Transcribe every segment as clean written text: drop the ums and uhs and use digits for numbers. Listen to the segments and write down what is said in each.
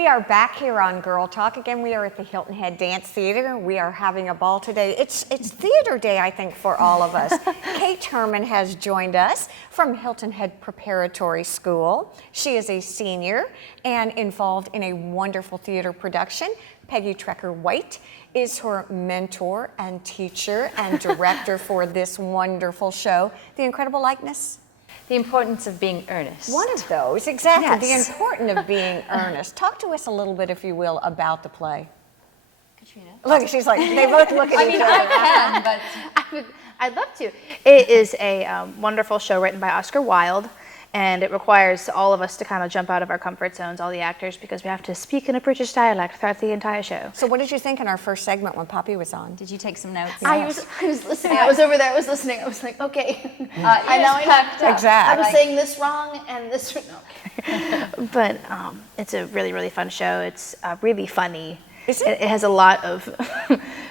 We are back here on Girl Talk. Again, we are at the Hilton Head Dance Theater. We are having a ball today. It's theater day, I think, for all of us. Kate Herman has joined us from Hilton Head Preparatory School. She is a senior and involved in a wonderful theater production. Peggy Trecker-White is her mentor and teacher and director for this wonderful show, The Incredible Likeness. The importance of being earnest. One of those, exactly. Yes. The importance of being earnest. Talk to us a little bit, if you will, about the play. Katrina? Look, she's like, they both look at each other. I can, but I'd love to. It is a wonderful show written by Oscar Wilde, and it requires all of us to kind of jump out of our comfort zones, all the actors, because we have to speak in a British dialect throughout the entire show. So what did you think in our first segment when Poppy was on? Did you take some notes? I was listening. I was over there. I was listening. I was like, okay. I know. Exactly. I'm saying this wrong and this. Okay. But it's a really, really fun show. It's really funny. Is it? It has a lot of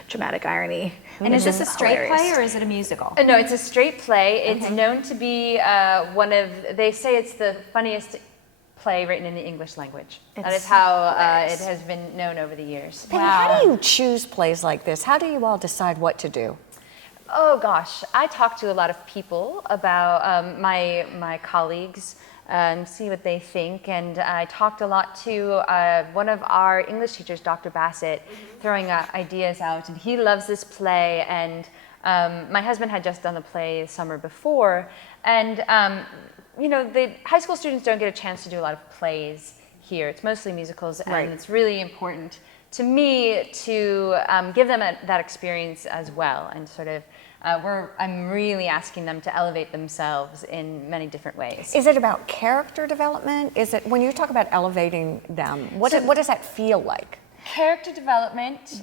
dramatic irony. And is this a straight Hilarious. play or is it a musical? no, it's a straight play. It's known to be one of, they say it's the funniest play written in the English language. That is how it has been known over the years. Peggy, how do you choose plays like this? How do you all decide what to do? Oh gosh, I talk to a lot of people about my colleagues and see what they think. And I talked a lot to one of our English teachers, Dr. Bassett, throwing ideas out. And he loves this play. And my husband had just done the play the summer before. And you know, the high school students don't get a chance to do a lot of plays here. It's mostly musicals, and it's really important to me to give them that experience as well, and sort of I'm really asking them to elevate themselves in many different ways. Is it about character development? Is it, when you talk about elevating them, what does that feel like? Character development,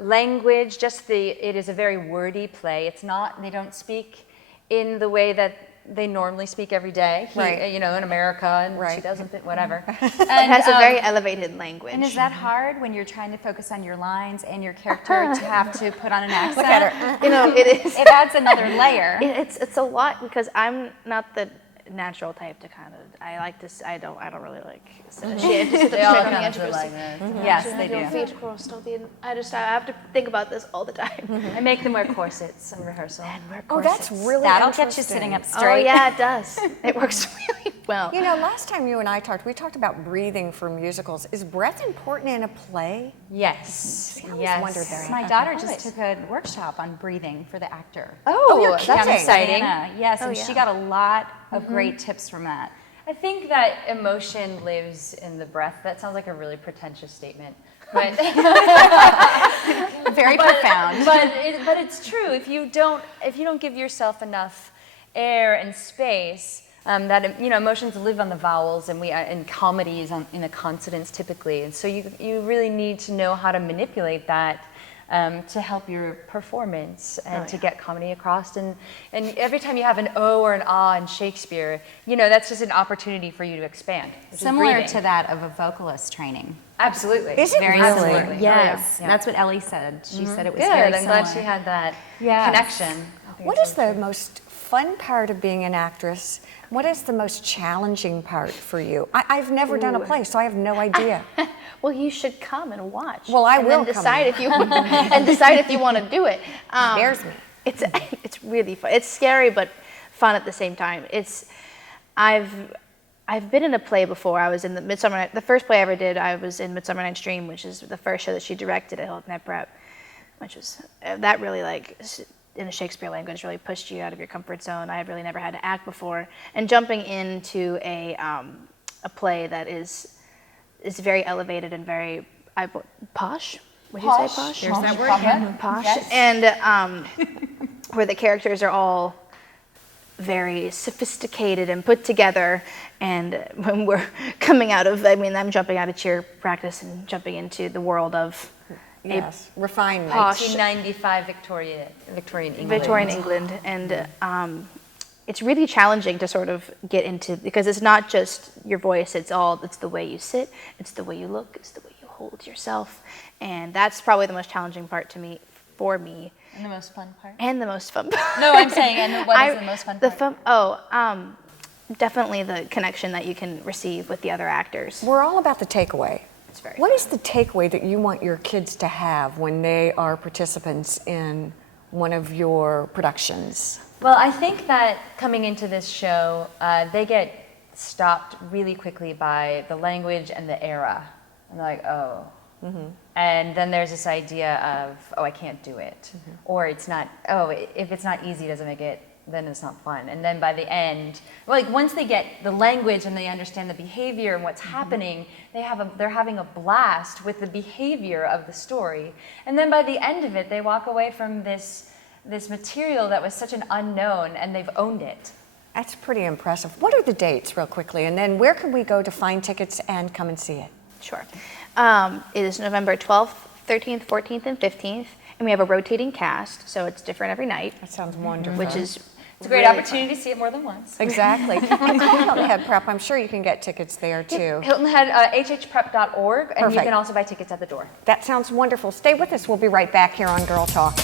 language, it is a very wordy play. It's not, they don't speak in the way that they normally speak every day, you know, in America, and she doesn't, whatever. And, It has a very elevated language. And is that hard when you're trying to focus on your lines and your character to have to put on an accent? Look at her. You know, it is. It adds another layer. It's a lot because I'm not the natural type to kind of. I like this. I don't really like. They all come to like that. Yes, they do. I have to think about this all the time. I make them wear corsets in rehearsal. Oh, that's really That'll interesting. get you sitting up Oh straight. yeah, it does. It works really well. You know, last time you and I talked, we talked about breathing for musicals. Is breath important in a play? Yes. I always wondered that. My daughter just took a workshop on breathing for the actor. Oh, you're that's kidding. exciting. Yes, and she got a lot of great tips from that. I think that emotion lives in the breath. That sounds like a really pretentious statement, but Very profound. but it's true. If you don't give yourself enough air and space, that, you know, emotions live on the vowels, and and comedy is in the consonants typically, and so you really need to know how to manipulate that. To help your performance and to get comedy across, and every time you have an O or an ah in Shakespeare, you know, that's just an opportunity for you to expand. Similar to that of a vocalist training. Absolutely. Is it Very really? similar. Yes. That's what Ellie said. She said it was Good. very I'm similar. glad she had that connection. What is the most fun part of being an actress? What is the most challenging part for you? I've never done a play, so I have no idea. Well, you should come and watch. Well, I and will then come decide and- if you and decide if you want to do it. Scares me. It's really fun. It's scary but fun at the same time. I've been in a play before. I was in the first play I ever did. I was in Midsummer Night's Dream, which is the first show that she directed at Hilton Head Prep, which was that really, like, in the Shakespeare language, really pushed you out of your comfort zone. I had really never had to act before, and jumping into a play that is very elevated and very posh. Would you say posh? There's that word again. Posh. Yes. And where the characters are all very sophisticated and put together. And when we're coming out of, I'm jumping out of cheer practice and jumping into the world of refinement. posh 1995 Victorian England. Victorian England, and it's really challenging to sort of get into, because it's not just your voice, it's the way you sit, it's the way you look, it's the way you hold yourself, and that's probably the most challenging part for me. And the most fun part? And the most fun part. No, I'm saying, and what is the most fun part? Definitely the connection that you can receive with the other actors. We're all about the takeaway. It's very What fun. is the takeaway that you want your kids to have when they are participants in one of your productions? Well, I think that coming into this show, they get stopped really quickly by the language and the era. And they're like, oh. And then there's this idea of, oh, I can't do it. Or it's not, oh, if it's not easy, it doesn't make it, then it's not fun. And then by the end, like once they get the language and they understand the behavior and what's happening, they're having a blast with the behavior of the story. And then by the end of it, they walk away from this material that was such an unknown, and they've owned it. That's pretty impressive. What are the dates, real quickly? And then where can we go to find tickets and come and see it? Sure. It is November 12th, 13th, 14th, and 15th, and we have a rotating cast, so it's different every night, That sounds wonderful. which is It's a great really opportunity to see it more than once. Exactly. And Hilton Head Prep, I'm sure you can get tickets there too. Hilton had hhprep.org, and you Perfect. can also buy tickets at the door. That sounds wonderful. Stay with us. We'll be right back here on Girl Talk.